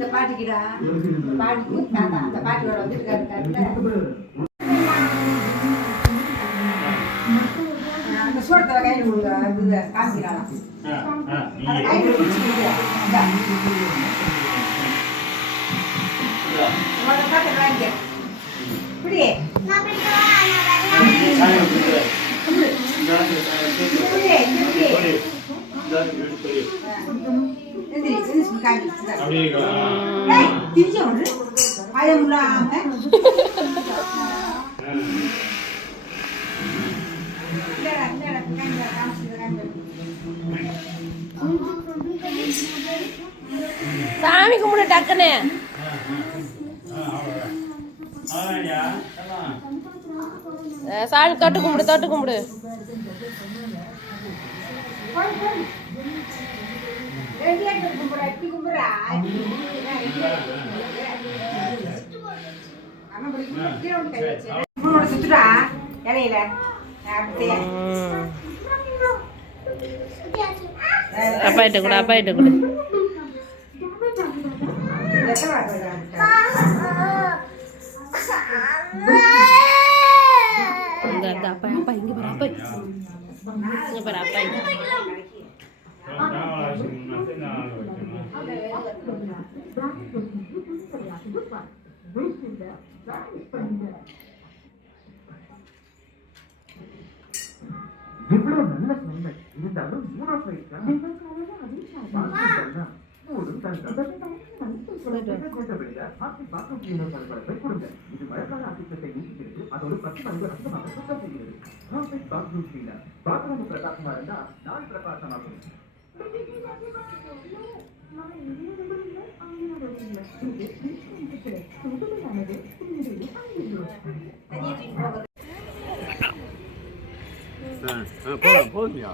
இந்த பாட்டிக்கிடா பாட்டிக்கு தாத்தா அந்த பாட்டியோட வந்துருக்காரு அந்த சோளத்தை கையில் கொடுங்க அது காமிக்கிறாங்க கையில் பிடிச்சிக்கிறா இப்படி சாமி கும்பிடு டக்குன்னு சாமி தொட்டு கும்பிடு சுத்துடா இலையில அப்பாயிட்ட கூட அப்பா இங்க பாரு அப்பா இவ்வளவு நல்ல சொன்ன இருந்தாலும் மூணாவது இது மழைக்கால ஆதிக்கத்தை நீக்கிறது அதோடு 10 மணி ரத்தமாக சுத்தம் செய்கிறது பாத்ரூம் பிரகாசமா இருந்தா நாள் பிரகாசமாகும் போதுமியா